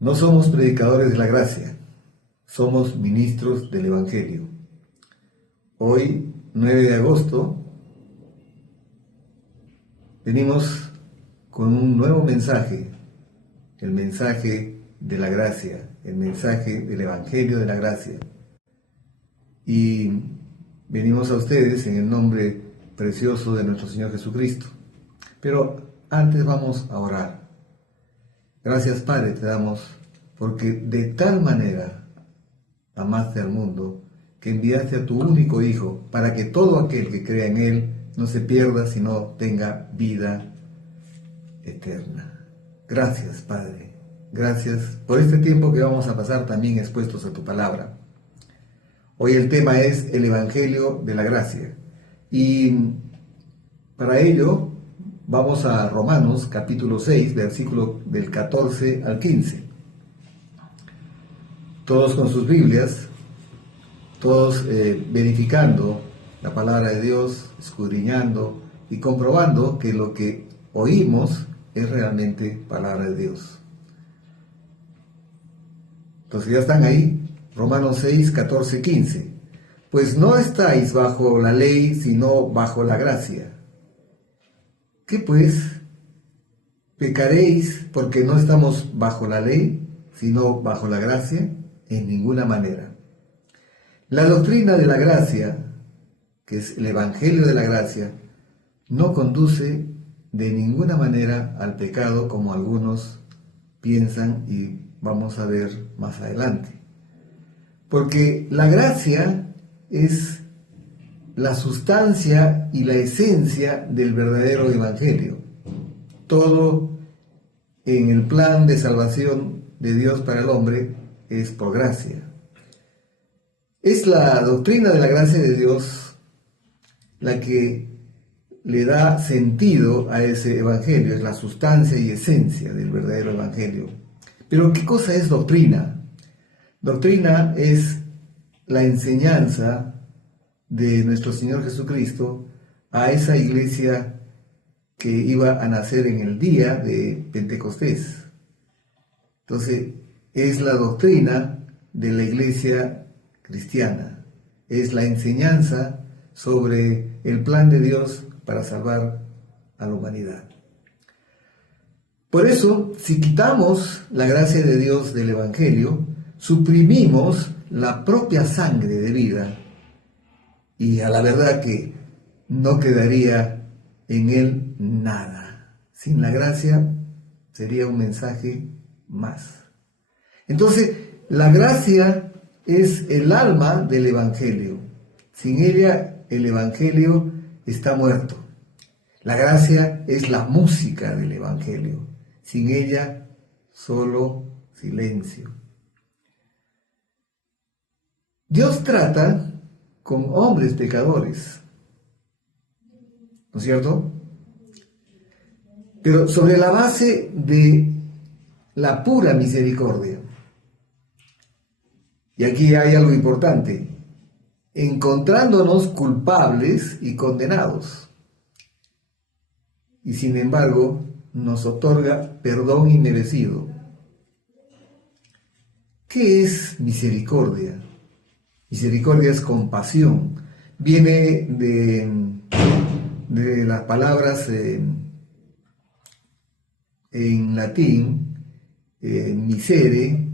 No somos predicadores de la gracia, somos ministros del Evangelio. Hoy, 9 de agosto, venimos con un nuevo mensaje, el mensaje de la gracia, el mensaje del Evangelio de la gracia. Y venimos a ustedes en el nombre precioso de nuestro Señor Jesucristo. Pero antes vamos a orar. Gracias, Padre, te damos, porque de tal manera amaste al mundo, que enviaste a tu único Hijo, para que todo aquel que crea en Él no se pierda, sino tenga vida eterna. Gracias, Padre. Gracias por este tiempo que vamos a pasar también expuestos a tu palabra. Hoy el tema es el Evangelio de la Gracia. Y para ello vamos a Romanos capítulo 6, versículo del 14 al 15. Todos con sus Biblias, todos verificando la palabra de Dios, escudriñando y comprobando que lo que oímos es realmente palabra de Dios. Entonces ya están ahí, Romanos 6, 14, 15. Pues no estáis bajo la ley, sino bajo la gracia. ¿Qué pues? ¿Pecaréis porque no estamos bajo la ley, sino bajo la gracia? En ninguna manera. La doctrina de la gracia, que es el Evangelio de la gracia, no conduce de ninguna manera al pecado como algunos piensan y vamos a ver más adelante. Porque la gracia es la sustancia y la esencia del verdadero Evangelio. Todo en el plan de salvación de Dios para el hombre es por gracia. Es la doctrina de la gracia de Dios la que le da sentido a ese Evangelio, es la sustancia y esencia del verdadero Evangelio. Pero ¿qué cosa es doctrina? Doctrina es la enseñanza de nuestro Señor Jesucristo a esa iglesia que iba a nacer en el día de Pentecostés. Entonces, es la doctrina de la iglesia cristiana, es la enseñanza sobre el plan de Dios para salvar a la humanidad. Por eso, si quitamos la gracia de Dios del Evangelio, suprimimos la propia sangre de vida y a la verdad que no quedaría en él nada. Sin la gracia sería un mensaje más. Entonces, la gracia es el alma del Evangelio. Sin ella, el Evangelio está muerto. La gracia es la música del Evangelio. Sin ella, solo silencio. Dios trata con hombres pecadores, ¿no es cierto? Pero sobre la base de la pura misericordia. Y aquí hay algo importante, encontrándonos culpables y condenados. Y sin embargo, nos otorga perdón inmerecido. ¿Qué es misericordia? Misericordia es compasión. Viene de las palabras en latín, misere,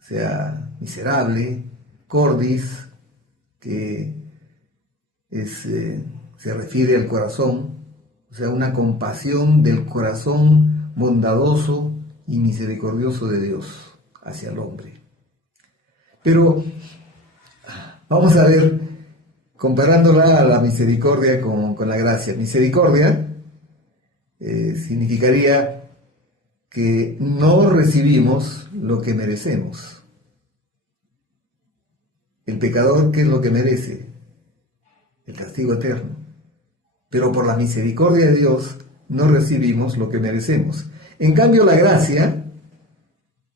o sea, miserable, cordis, que se refiere al corazón, o sea, una compasión del corazón bondadoso y misericordioso de Dios hacia el hombre. Pero vamos a ver, comparándola a la misericordia con la gracia. Misericordia significaría que no recibimos lo que merecemos. El pecador, ¿qué es lo que merece? El castigo eterno. Pero por la misericordia de Dios no recibimos lo que merecemos. En cambio, la gracia,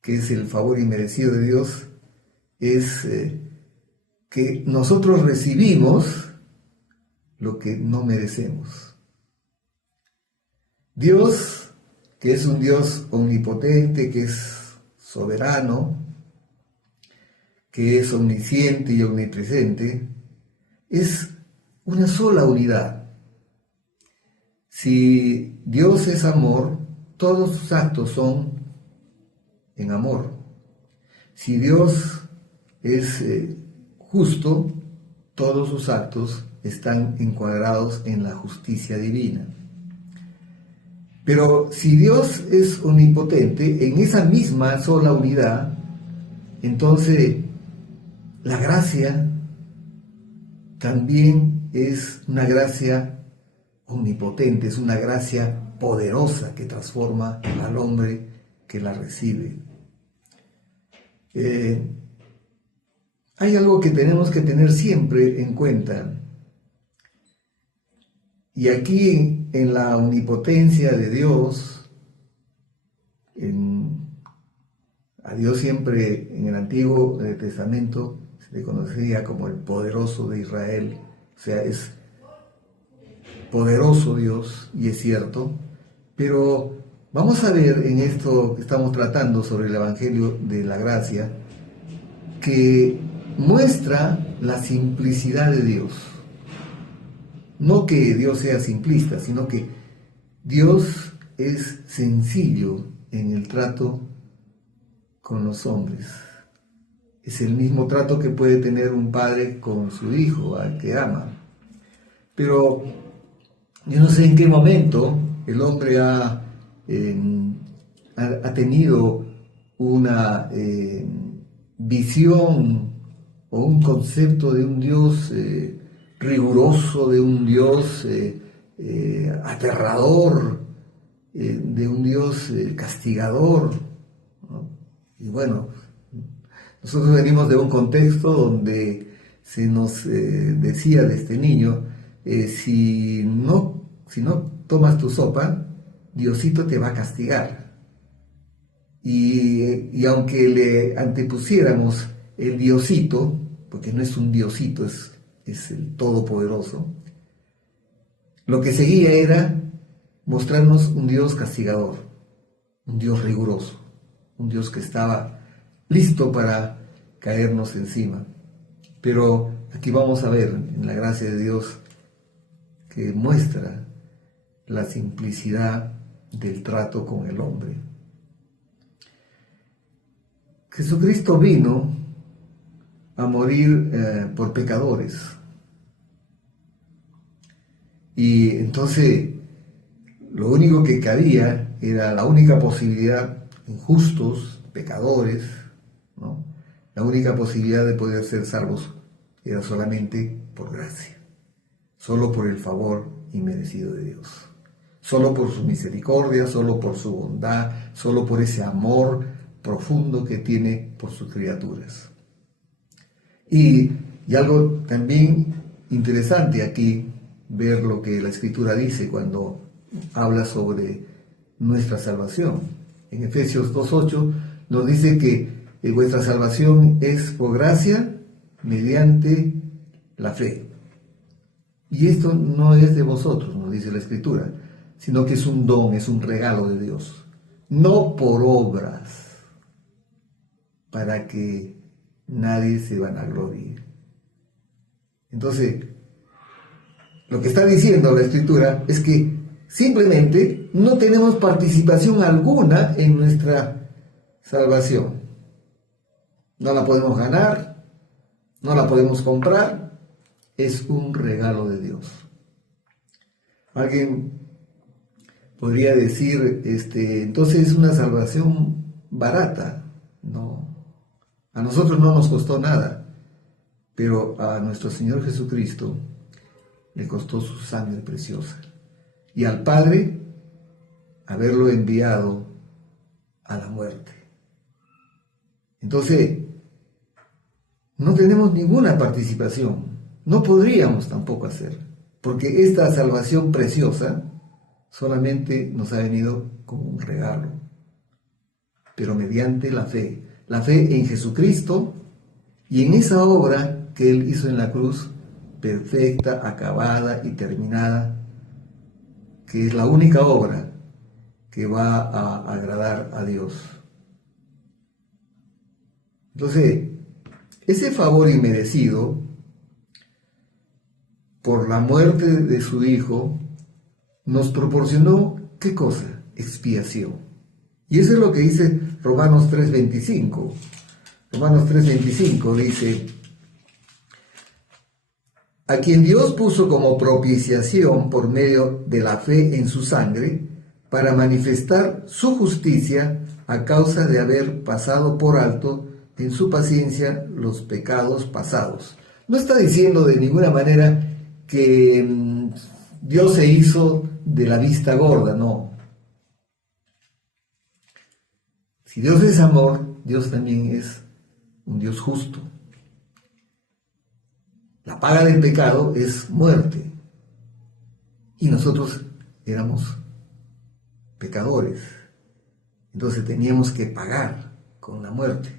que es el favor inmerecido de Dios, es que nosotros recibimos lo que no merecemos. Dios, que es un Dios omnipotente, que es soberano, que es omnisciente y omnipresente, es una sola unidad. Si Dios es amor, todos sus actos son en amor. Si Dios es justo, todos sus actos están encuadrados en la justicia divina. Pero si Dios es omnipotente, en esa misma sola unidad, entonces la gracia también es una gracia omnipotente, es una gracia poderosa que transforma al hombre que la recibe. Hay algo que tenemos que tener siempre en cuenta. Y aquí en la omnipotencia de Dios, a Dios siempre en el Antiguo Testamento se le conocía como el poderoso de Israel. O sea, es poderoso Dios, y es cierto, pero vamos a ver en esto que estamos tratando sobre el Evangelio de la Gracia, que muestra la simplicidad de Dios. No que Dios sea simplista, sino que Dios es sencillo en el trato con los hombres. Es el mismo trato que puede tener un padre con su hijo, al que ama. Pero yo no sé en qué momento el hombre ha tenido una visión o un concepto de un Dios riguroso, de un Dios aterrador, de un Dios castigador, ¿no? Y bueno, nosotros venimos de un contexto donde se nos decía de este niño, si no tomas tu sopa, Diosito te va a castigar. Y aunque le antepusiéramos el Diosito, porque no es un Diosito, es el Todopoderoso, lo que seguía era mostrarnos un Dios castigador, un Dios riguroso, un Dios que estaba listo para caernos encima. Pero aquí vamos a ver en la gracia de Dios que muestra la simplicidad del trato con el hombre. Jesucristo vino a morir por pecadores. Y entonces lo único que cabía era la única posibilidad, injustos, pecadores, ¿no? La única posibilidad de poder ser salvos era solamente por gracia, solo por el favor inmerecido de Dios, solo por su misericordia, solo por su bondad, solo por ese amor profundo que tiene por sus criaturas. Y algo también interesante aquí, ver lo que la Escritura dice cuando habla sobre nuestra salvación. En Efesios 2:8 nos dice que vuestra salvación es por gracia mediante la fe. Y esto no es de vosotros, nos dice la Escritura, sino que es un don, es un regalo de Dios, no por obras, para que nadie se vanaglorie. Entonces, lo que está diciendo la Escritura es que simplemente no tenemos participación alguna en nuestra salvación. No la podemos ganar, no la podemos comprar, es un regalo de Dios. Alguien podría decir, entonces es una salvación barata. No, a nosotros no nos costó nada, pero a nuestro Señor Jesucristo le costó su sangre preciosa. Y al Padre, haberlo enviado a la muerte. Entonces, no tenemos ninguna participación. No podríamos tampoco hacer, porque esta salvación preciosa solamente nos ha venido como un regalo, pero mediante la fe en Jesucristo y en esa obra que Él hizo en la cruz, perfecta, acabada y terminada, que es la única obra que va a agradar a Dios. Entonces, ese favor inmerecido por la muerte de su Hijo nos proporcionó, ¿qué cosa? Expiación. Y eso es lo que dice Romanos 3:25. Romanos 3:25 dice: a quien Dios puso como propiciación por medio de la fe en su sangre, para manifestar su justicia a causa de haber pasado por alto en su paciencia los pecados pasados. No está diciendo de ninguna manera que Dios se hizo de la vista gorda, no. Si Dios es amor, Dios también es un Dios justo. La paga del pecado es muerte. Y nosotros éramos pecadores. Entonces teníamos que pagar con la muerte.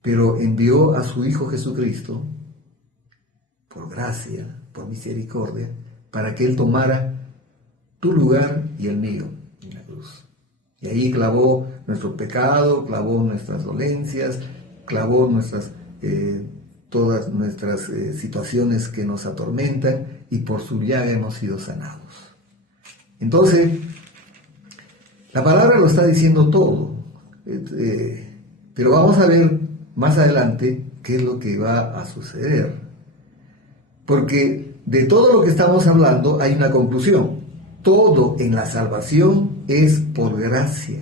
Pero envió a su Hijo Jesucristo, por gracia, por misericordia, para que Él tomara tu lugar y el mío en la cruz. Y ahí clavó nuestro pecado, clavó nuestras dolencias, clavó todas nuestras situaciones que nos atormentan, y por su llaga hemos sido sanados. Entonces, la palabra lo está diciendo todo, pero vamos a ver más adelante qué es lo que va a suceder. Porque de todo lo que estamos hablando hay una conclusión. Todo en la salvación es por gracia.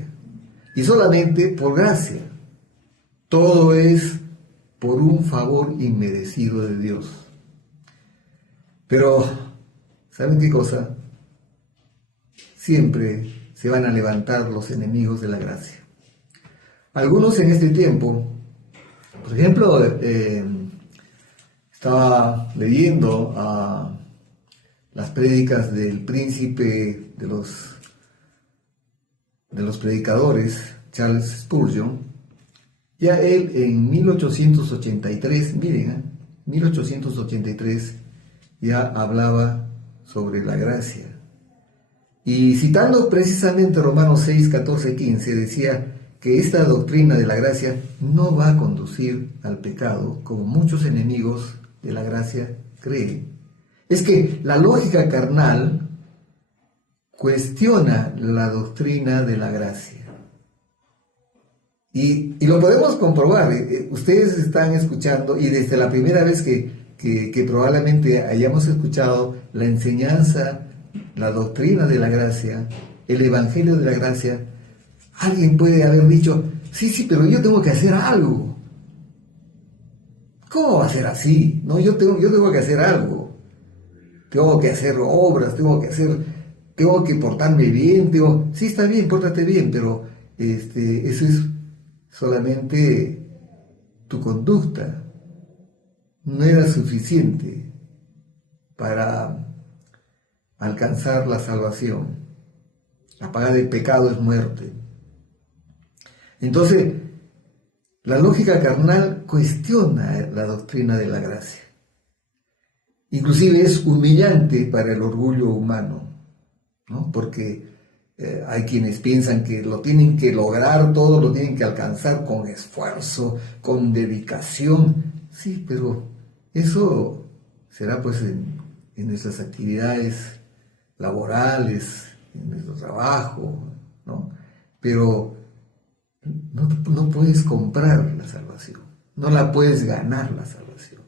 Y solamente por gracia. Todo es por un favor inmerecido de Dios. Pero, ¿saben qué cosa? Siempre se van a levantar los enemigos de la gracia. Algunos en este tiempo, por ejemplo, estaba leyendo las prédicas del príncipe de los predicadores, Charles Spurgeon. Ya él en 1883, miren, 1883 ya hablaba sobre la gracia. Y citando precisamente Romanos 6, 14, 15, decía que esta doctrina de la gracia no va a conducir al pecado, como muchos enemigos de la gracia creen. Es que la lógica carnal cuestiona la doctrina de la gracia. Y lo podemos comprobar. Ustedes están escuchando, y desde la primera vez que probablemente hayamos escuchado la enseñanza, la doctrina de la gracia, el evangelio de la gracia, alguien puede haber dicho: sí, pero yo tengo que hacer algo. ¿Cómo va a ser así? No, yo tengo que hacer algo. Tengo que hacer obras, tengo que portarme bien. Sí, está bien, pórtate bien, pero eso es solamente tu conducta. No era suficiente para alcanzar la salvación. La paga del pecado es muerte. Entonces, la lógica carnal cuestiona la doctrina de la gracia. Inclusive es humillante para el orgullo humano, ¿no? Porque hay quienes piensan que lo tienen que lograr todo, lo tienen que alcanzar con esfuerzo, con dedicación. Sí, pero eso será pues en nuestras actividades laborales, en nuestro trabajo, ¿no? Pero no puedes comprar la salvación, no la puedes ganar la salvación.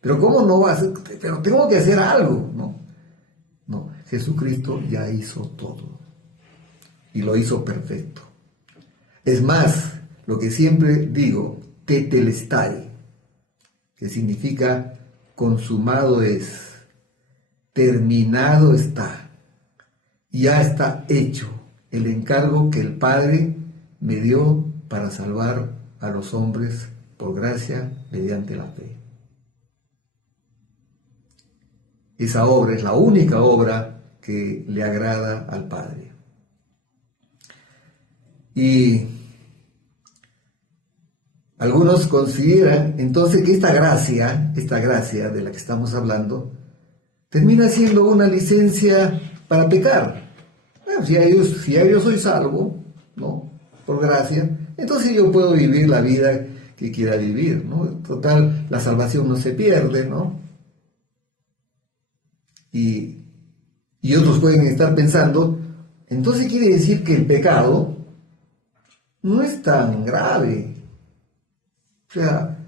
Pero ¿cómo no vas a hacer? Pero tengo que hacer algo. No, Jesucristo ya hizo todo y lo hizo perfecto. Es más, lo que siempre digo, tetelestai, que significa consumado es, terminado está, ya está hecho el encargo que el Padre me dio para salvar a los hombres por gracia mediante la fe. Esa obra es la única obra que le agrada al Padre. Y algunos consideran entonces que esta gracia de la que estamos hablando, termina siendo una licencia para pecar. Bueno, si ya yo soy salvo, ¿no?, por gracia, entonces yo puedo vivir la vida que quiera vivir, ¿no? Total, la salvación no se pierde, ¿no? Y otros pueden estar pensando, entonces quiere decir que el pecado no es tan grave. O sea,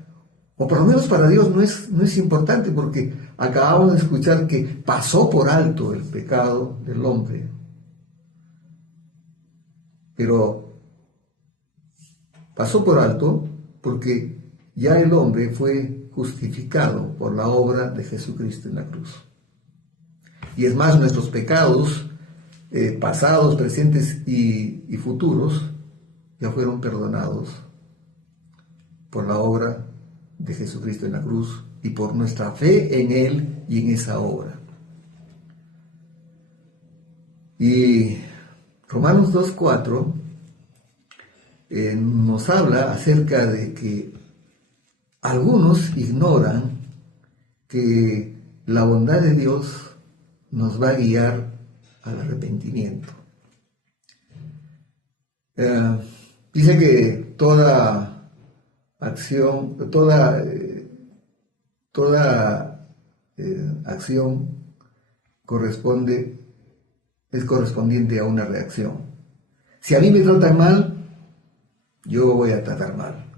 o por lo menos para Dios no es importante, porque acabamos de escuchar que pasó por alto el pecado del hombre. Pero pasó por alto porque ya el hombre fue justificado por la obra de Jesucristo en la cruz. Y es más, nuestros pecados pasados, presentes y futuros ya fueron perdonados por la obra de Jesucristo en la cruz y por nuestra fe en Él y en esa obra. Y Romanos 2:4 nos habla acerca de que algunos ignoran que la bondad de Dios nos va a guiar al arrepentimiento. Dice que toda acción, toda acción es correspondiente a una reacción. Si a mí me tratan mal, yo voy a tratar mal.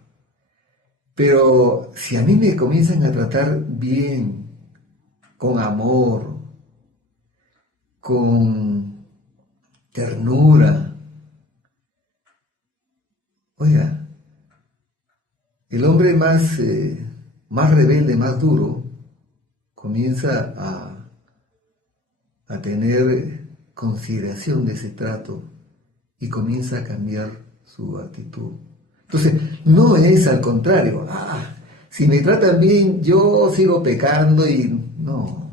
Pero si a mí me comienzan a tratar bien, con amor, con ternura, oiga, el hombre más rebelde, más duro, comienza a tener consideración de ese trato y comienza a cambiar su actitud. Entonces, no es al contrario, si me tratan bien, yo sigo pecando y no.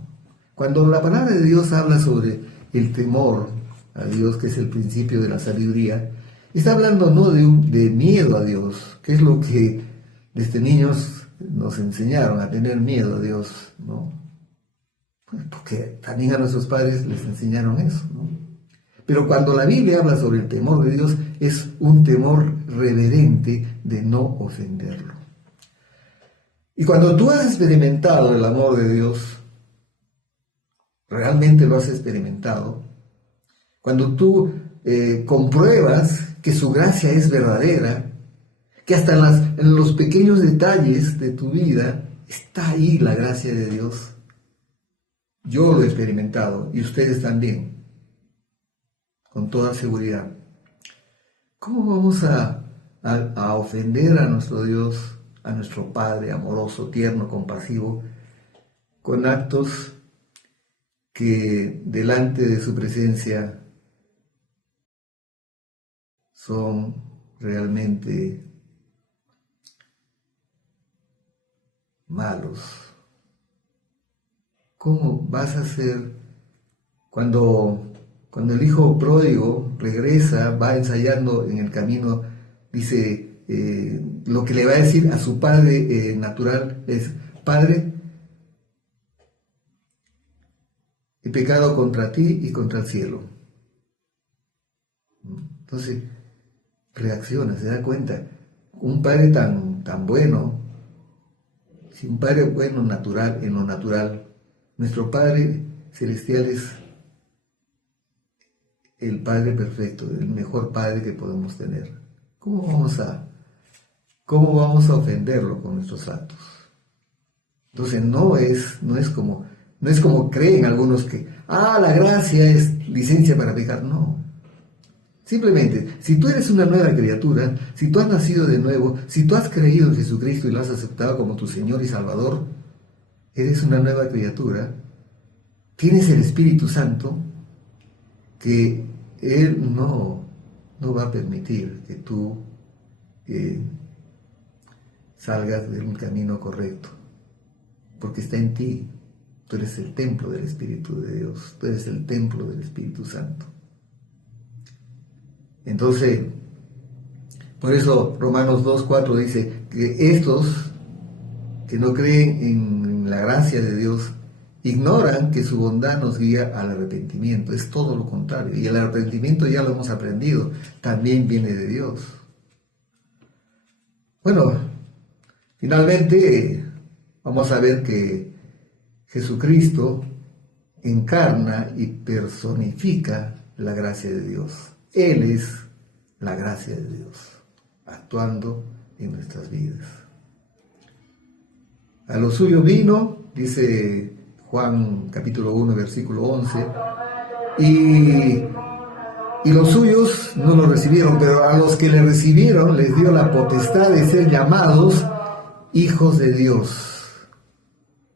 Cuando la palabra de Dios habla sobre el temor a Dios, que es el principio de la sabiduría, está hablando no de miedo a Dios, que es lo que desde niños nos enseñaron a tener miedo a Dios, ¿no? Pues porque también a nuestros padres les enseñaron eso, ¿no? Pero cuando la Biblia habla sobre el temor de Dios, es un temor reverente de no ofenderlo. Y cuando tú has experimentado el amor de Dios, realmente lo has experimentado, cuando tú compruebas que su gracia es verdadera, que hasta en los pequeños detalles de tu vida está ahí la gracia de Dios. Yo lo he experimentado y ustedes también, con toda seguridad. ¿Cómo vamos a ofender a nuestro Dios, a nuestro Padre amoroso, tierno, compasivo, con actos que delante de su presencia son realmente malos? ¿Cómo vas a hacer cuando el hijo pródigo regresa, va ensayando en el camino, dice, lo que le va a decir a su padre natural es: Padre, he pecado contra ti y contra el cielo. Entonces, reacciona, se da cuenta. Un padre tan bueno, si un padre bueno natural, en lo natural, nuestro Padre Celestial es el Padre perfecto, el mejor Padre que podemos tener. ¿Cómo vamos a ofenderlo con nuestros actos? Entonces no es como creen algunos que, la gracia es licencia para pecar. No. Simplemente, si tú eres una nueva criatura, si tú has nacido de nuevo, si tú has creído en Jesucristo y lo has aceptado como tu Señor y Salvador, eres una nueva criatura, tienes el Espíritu Santo, que Él no va a permitir que tú salgas de un camino correcto, porque está en ti. Tú eres el templo del Espíritu de Dios, tú eres el templo del Espíritu Santo. Entonces, por eso Romanos 2:4 dice que estos que no creen en la gracia de Dios ignoran que su bondad nos guía al arrepentimiento. Es todo lo contrario. Y el arrepentimiento, ya lo hemos aprendido, también viene de Dios. Bueno, Finalmente, vamos a ver que Jesucristo encarna y personifica la gracia de Dios. Él es la gracia de Dios, actuando en nuestras vidas. A lo suyo vino, dice Juan capítulo 1, versículo 11, y los suyos no lo recibieron, pero a los que le recibieron les dio la potestad de ser llamados hijos de Dios.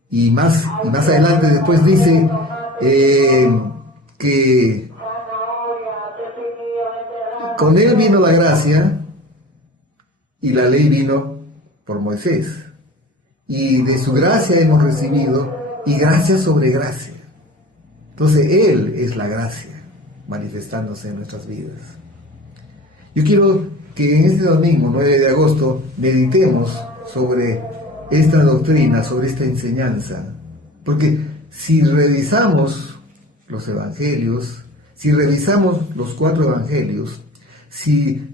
Y más adelante después dice que con él vino la gracia y la ley vino por Moisés. Y de su gracia hemos recibido y gracia sobre gracia. Entonces él es la gracia manifestándose en nuestras vidas. Yo quiero que en este domingo, 9 de agosto, meditemos sobre esta doctrina, sobre esta enseñanza. Porque si revisamos los evangelios, si revisamos los 4 evangelios, si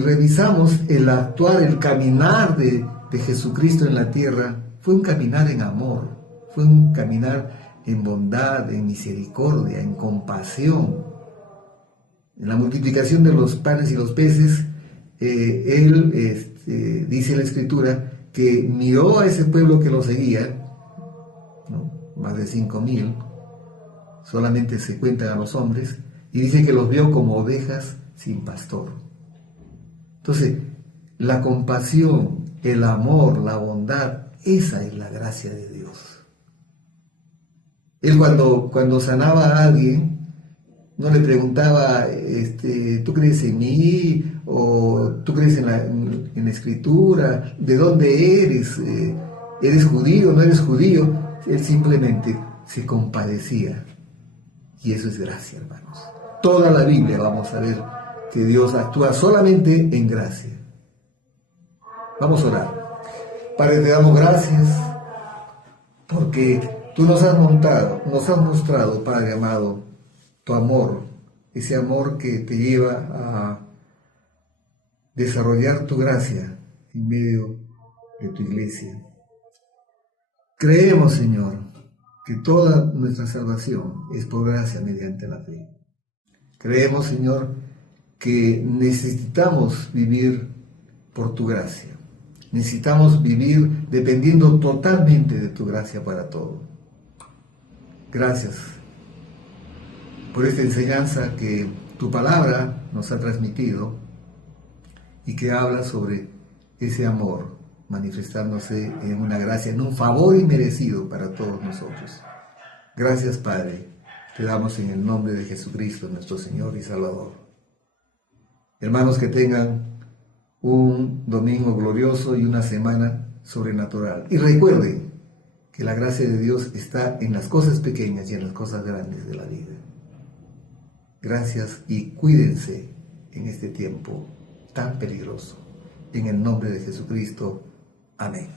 revisamos el actuar, el caminar de Jesucristo en la tierra, fue un caminar en amor, fue un caminar en bondad, en misericordia, en compasión. En la multiplicación de los panes y los peces, él, dice la Escritura, que miró a ese pueblo que lo seguía, ¿no? Más de 5,000, solamente se cuentan a los hombres, y dice que los vio como ovejas sin pastor. Entonces, la compasión, el amor, la bondad, esa es la gracia de Dios. Él cuando sanaba a alguien, no le preguntaba, ¿tú crees en mí? ¿O tú crees en la Escritura? ¿De dónde eres? ¿Eres judío? ¿No eres judío? Él simplemente se compadecía. Y eso es gracia, hermanos. Toda la Biblia vamos a ver que Dios actúa solamente en gracia. Vamos a orar. Padre, te damos gracias porque tú nos has mostrado, Padre amado, tu amor, ese amor que te lleva a desarrollar tu gracia en medio de tu iglesia. Creemos, Señor, que toda nuestra salvación es por gracia mediante la fe. Creemos, Señor, que necesitamos vivir por tu gracia. Necesitamos vivir dependiendo totalmente de tu gracia para todo. Gracias por esta enseñanza que tu palabra nos ha transmitido y que habla sobre ese amor manifestándose en una gracia, en un favor inmerecido para todos nosotros. Gracias, Padre, te damos en el nombre de Jesucristo, nuestro Señor y Salvador. Hermanos, que tengan un domingo glorioso y una semana sobrenatural. Y recuerden que la gracia de Dios está en las cosas pequeñas y en las cosas grandes de la vida. Gracias y cuídense en este tiempo tan peligroso. En el nombre de Jesucristo. Amén.